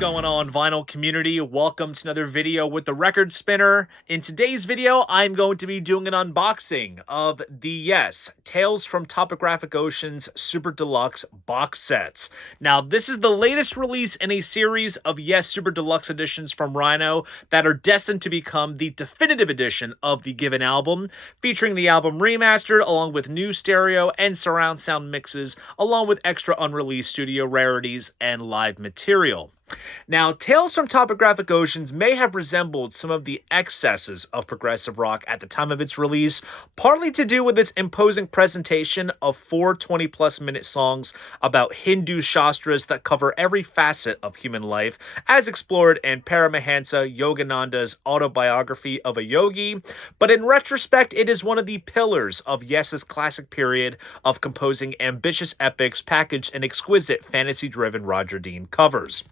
going on, vinyl community? Welcome to another video with the record spinner. In today's video, I'm going to be doing an unboxing of the Tales from Topographic Oceans Super Deluxe Box Sets. Now, this is the latest release in a series of Super Deluxe editions from Rhino that are destined to become the definitive edition of the given album, featuring the album remastered along with new stereo and surround sound mixes, along with extra unreleased studio rarities and live material. Now, Tales from Topographic Oceans may have resembled some of the excesses of progressive rock at the time of its release, partly to do with its imposing presentation of 4 20-plus minute songs about Hindu shastras that cover every facet of human life, as explored in Paramahansa Yogananda's Autobiography of a Yogi, but in retrospect, it is one of the pillars of Yes's classic period of composing ambitious epics packaged in exquisite fantasy-driven Roger Dean covers.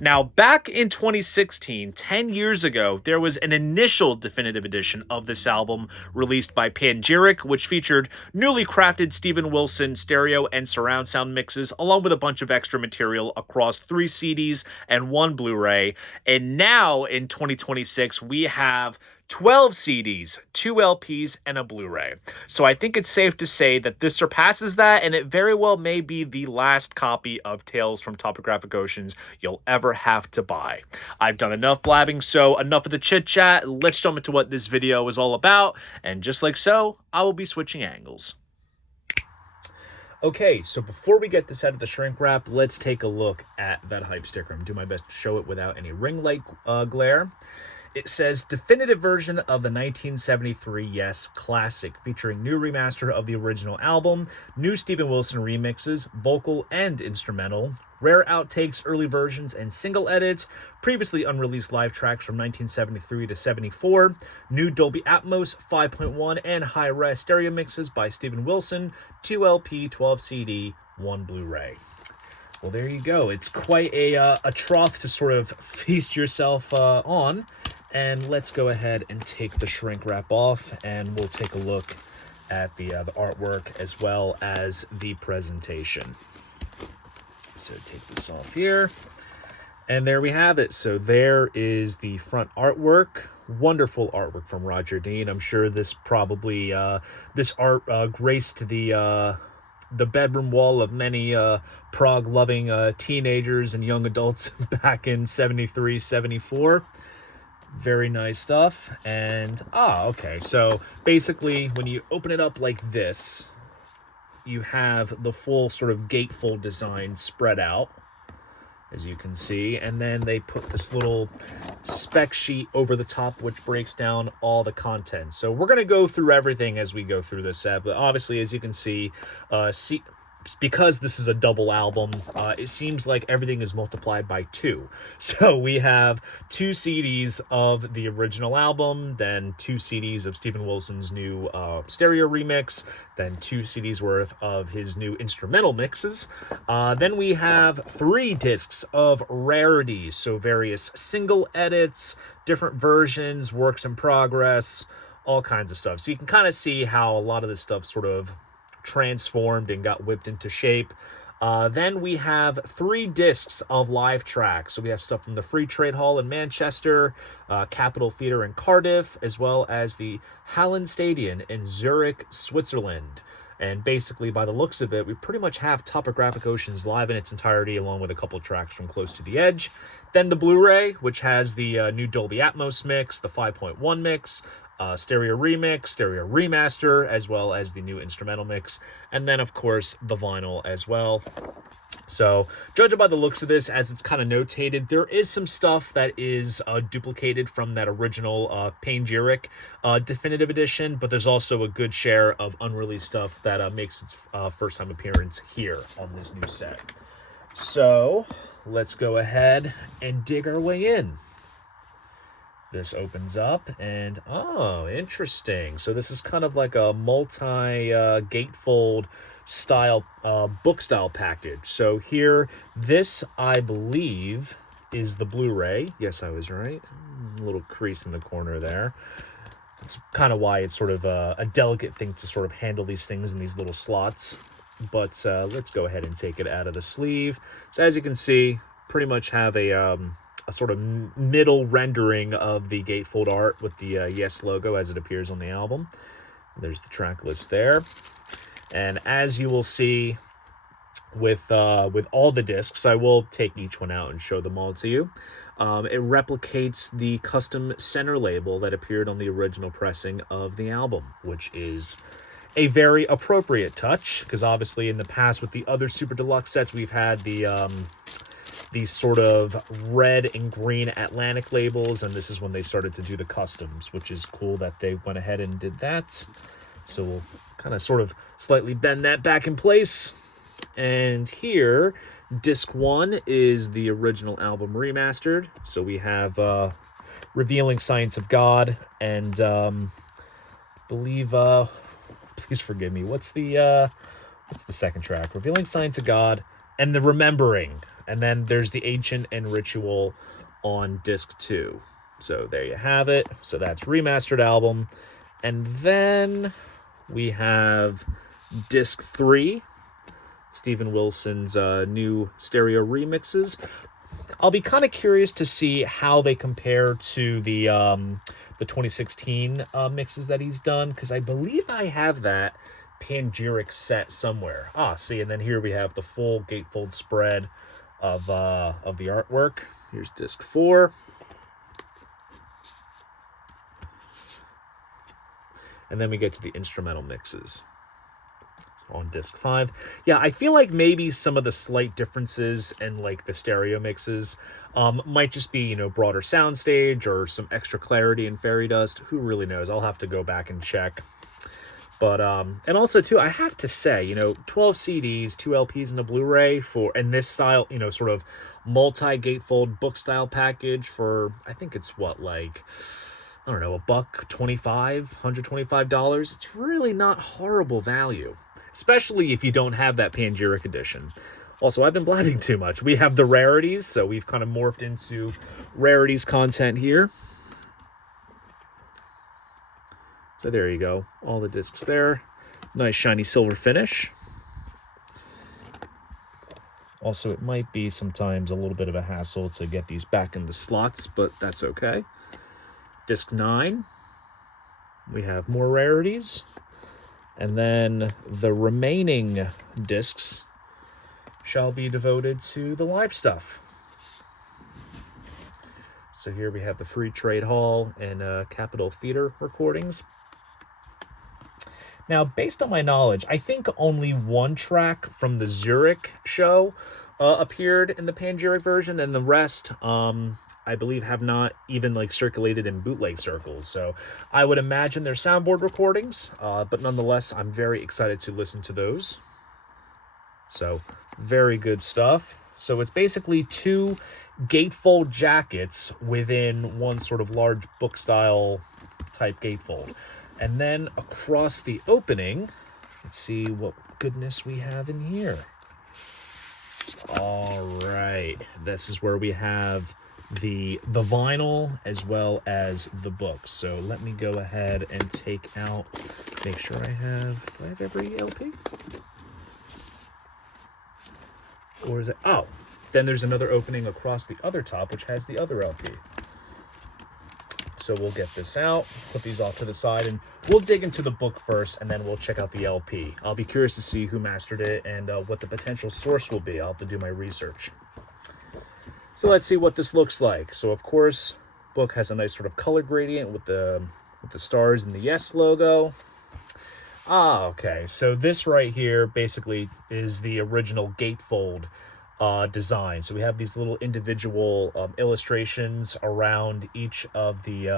Now, back in 2016, 10 years ago, there was an initial definitive edition of this album released by Panegyric, which featured newly crafted Steven Wilson stereo and surround sound mixes, along with a bunch of extra material across 3 CDs and 1 Blu-ray. And now, in 2026, we have 12 CDs, 2 LPs, and a Blu-ray. So I think it's safe to say that this surpasses that, and it very well may be the last copy of Tales from Topographic Oceans you'll ever have to buy. I've done enough blabbing, so enough of the chit-chat. Let's jump into what this video is all about, and just like so, I will be switching angles. Okay, so before we get this out of the shrink wrap, let's take a look at that hype sticker. I'm doing my best to show it without any ring light glare. It says, definitive version of the 1973 Yes classic, featuring new remaster of the original album, new Steven Wilson remixes, vocal and instrumental, rare outtakes, early versions, and single edits, previously unreleased live tracks from 1973 to 74, new Dolby Atmos 5.1 and high-res stereo mixes by Steven Wilson, 2 LP, 12 CD, 1 Blu-ray. Well, there you go. It's quite a trough to sort of feast yourself on. And let's go ahead and take the shrink wrap off, and we'll take a look at the artwork as well as the presentation. So take this off here, and there we have it. So there is the front artwork. Wonderful artwork from Roger Dean. I'm sure this probably this art graced the bedroom wall of many prog-loving teenagers and young adults back in 73, 74. Very nice stuff. And okay, so basically when you open it up like this, you have the full sort of gatefold design spread out, as you can see, and then they put this little spec sheet over the top which breaks down all the content. So we're going to go through everything as we go through this set, but obviously, as you can see, because this is a double album, it seems like everything is multiplied by 2. So we have 2 CDs of the original album, then 2 CDs of Steven Wilson's new stereo remix, then 2 CDs worth of his new instrumental mixes. Then we have 3 discs of rarities, so various single edits, different versions, works in progress, all kinds of stuff. So you can kind of see how a lot of this stuff sort of transformed and got whipped into shape. Then we have 3 discs of live tracks. So we have stuff from the Free Trade Hall in Manchester, Capitol Theatre in Cardiff, as well as the Hallenstadion in Zurich, Switzerland. And basically, by the looks of it, we pretty much have Topographic Oceans live in its entirety, along with a couple of tracks from Close to the Edge. Then the Blu-ray, which has the new Dolby Atmos mix, the 5.1 mix, stereo remix, stereo remaster, as well as the new instrumental mix, and then of course the vinyl as well. So judging by the looks of this, as it's kind of notated, there is some stuff that is duplicated from that original Panegyric definitive edition, but there's also a good share of unreleased stuff that makes its first time appearance here on this new set. So let's go ahead and dig our way in. This opens up, and interesting. So this is kind of like a multi-gatefold style, book style package. So here, this, I believe, is the Blu-ray. Yes, I was right. A little crease in the corner there. That's kind of why it's sort of a delicate thing to sort of handle these things in these little slots. But let's go ahead and take it out of the sleeve. So as you can see, pretty much have a sort of middle rendering of the gatefold art with the Yes logo as it appears on the album. There's the track list there. And as you will see with all the discs, I will take each one out and show them all to you. It replicates the custom center label that appeared on the original pressing of the album, which is a very appropriate touch, because obviously in the past with the other Super Deluxe sets, we've had these sort of red and green Atlantic labels, and this is when they started to do the customs, which is cool that they went ahead and did that. So we'll kind of sort of slightly bend that back in place. And here, disc 1 is the original album remastered. So we have Revealing Science of God and believe please forgive me, what's the second track? Revealing Science of God and the Remembering. And then there's the Ancient and Ritual on disc 2. So there you have it. So that's remastered album. And then we have disc 3, Steven Wilson's new stereo remixes. I'll be kind of curious to see how they compare to the 2016 mixes that he's done, because I believe I have that panegyric set somewhere. See, and then here we have the full gatefold spread of the artwork. Here's disc 4. And then we get to the instrumental mixes on disc 5. Yeah, I feel like maybe some of the slight differences in like the stereo mixes might just be, you know, broader soundstage or some extra clarity in fairy dust. Who really knows? I'll have to go back and check. But and also too, I have to say, you know, 12 CDs, 2 LPs, and a Blu-ray in this style, you know, sort of multi-gatefold book style package for, I think it's what, like, I don't know, $125, $125. It's really not horrible value, especially if you don't have that panegyric edition. Also, I've been blabbing too much. We have the rarities, so we've kind of morphed into rarities content here. So there you go, all the discs there. Nice shiny silver finish. Also, it might be sometimes a little bit of a hassle to get these back in the slots, but that's okay. Disc 9, we have more rarities. And then the remaining discs shall be devoted to the live stuff. So here we have the Free Trade Hall and Capitol Theater recordings. Now, based on my knowledge, I think only one track from the Zurich show appeared in the panegyric version, and the rest, I believe, have not even like circulated in bootleg circles. So I would imagine they're soundboard recordings, but nonetheless, I'm very excited to listen to those. So very good stuff. So it's basically 2 gatefold jackets within one sort of large book style type gatefold. And then across the opening, let's see what goodness we have in here. All right, this is where we have the vinyl as well as the book. So let me go ahead and take out, make sure do I have every LP? Or is it, then there's another opening across the other top, which has the other LP. So we'll get this out, put these off to the side, and we'll dig into the book first, and then we'll check out the LP. I'll be curious to see who mastered it and what the potential source will be. I'll have to do my research. So let's see what this looks like. So of course, book has a nice sort of color gradient with the stars and the Yes logo. Okay. So this right here basically is the original gatefold design. So we have these little individual illustrations around each of the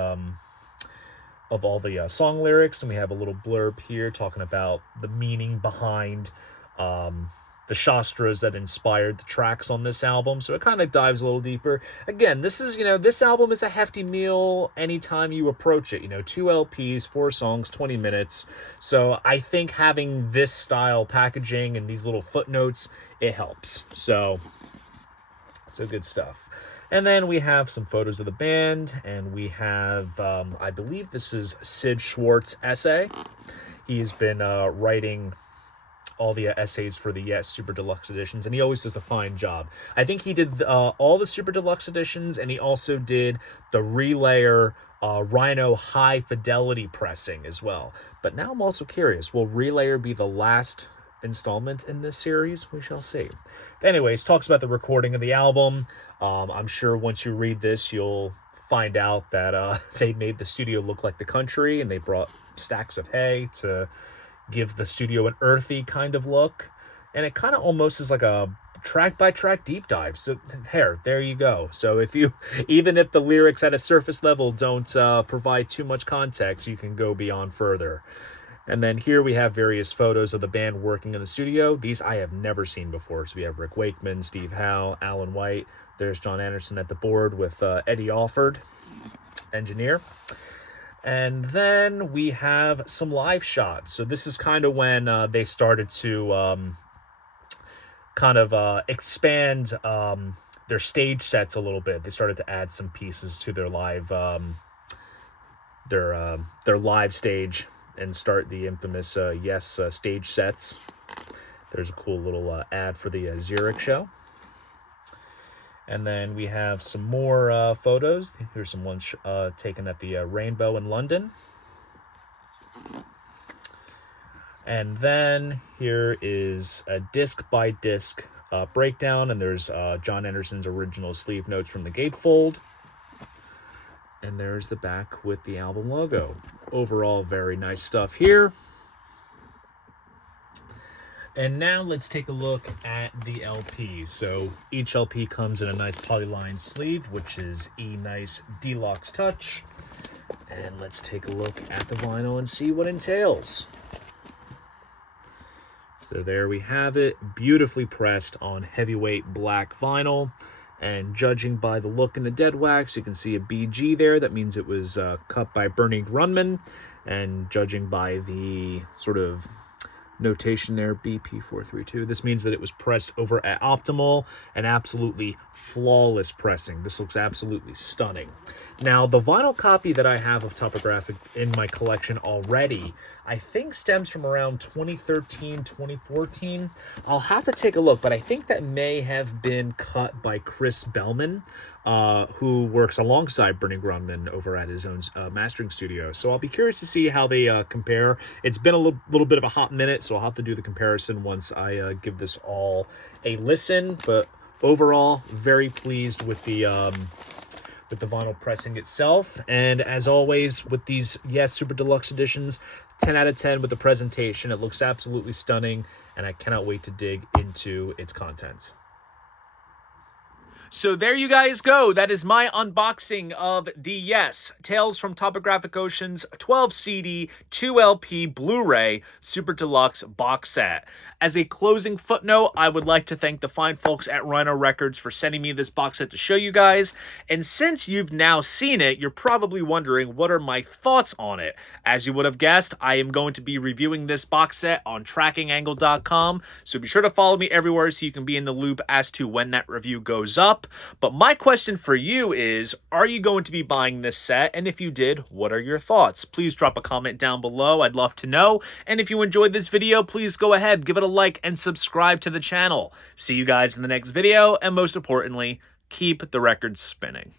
of all the song lyrics, and we have a little blurb here talking about the meaning behind the Shastras that inspired the tracks on this album. So it kind of dives a little deeper. Again, this is, you know, this album is a hefty meal anytime you approach it. You know, 2 LPs, 4 songs, 20 minutes. So I think having this style packaging and these little footnotes, it helps. So good stuff. And then we have some photos of the band, and we have, I believe this is Sid Schwartz's essay. He's been writing all the essays for the Yes Super Deluxe editions, and he always does a fine job. I think he did all the Super Deluxe editions, and he also did the Relayer Rhino high fidelity pressing as well. But now I'm also curious, will Relayer be the last installment in this series? We shall see. But anyways, talks about the recording of the album. I'm sure once you read this, you'll find out that they made the studio look like the country, and they brought stacks of hay to give the studio an earthy kind of look. And it kind of almost is like a track by track deep dive. So there you go. So if you, even if the lyrics at a surface level don't provide too much context, you can go beyond further. And then here we have various photos of the band working in the studio. These I have never seen before. So we have Rick Wakeman, Steve Howe, Alan White. There's John Anderson at the board with Eddie Alford, engineer. And then we have some live shots. So this is kind of when they started to expand their stage sets a little bit. They started to add some pieces to their live their live stage and start the infamous Yes stage sets. There's a cool little ad for the Zurich show. And then we have some more photos. Here's some ones taken at the Rainbow in London. And then here is a disc by disc breakdown, and there's John Anderson's original sleeve notes from the gatefold. And there's the back with the album logo. Overall, very nice stuff here. And now let's take a look at the LP. So each LP comes in a nice polyline sleeve, which is E-Nice Deluxe Touch. And let's take a look at the vinyl and see what it entails. So there we have it, beautifully pressed on heavyweight black vinyl. And judging by the look in the dead wax, you can see a BG there. That means it was cut by Bernie Grunman. And judging by the sort of notation there, BP432, this means that it was pressed over at Optimal, and absolutely flawless pressing. This looks absolutely stunning. Now, the vinyl copy that I have of Topographic in my collection already, I think stems from around 2013, 2014. I'll have to take a look, but I think that may have been cut by Chris Bellman, who works alongside Bernie Grunman over at his own mastering studio. So I'll be curious to see how they compare. It's been a little bit of a hot minute, so I'll have to do the comparison once I give this all a listen. But overall, very pleased with the vinyl pressing itself. And as always, with these Yes Super Deluxe editions, 10 out of 10 with the presentation. It looks absolutely stunning, and I cannot wait to dig into its contents. So there you guys go. That is my unboxing of the Yes Tales from Topographic Oceans 12 CD 2 LP Blu-ray Super Deluxe Box Set. As a closing footnote, I would like to thank the fine folks at Rhino Records for sending me this box set to show you guys. And since you've now seen it, you're probably wondering what are my thoughts on it. As you would have guessed, I am going to be reviewing this box set on trackingangle.com, so be sure to follow me everywhere so you can be in the loop as to when that review goes up. But my question for you is, are you going to be buying this set? And if you did, what are your thoughts? Please drop a comment down below. I'd love to know. And if you enjoyed this video, please go ahead, give it a like, and subscribe to the channel. See you guys in the next video, and most importantly, keep the records spinning.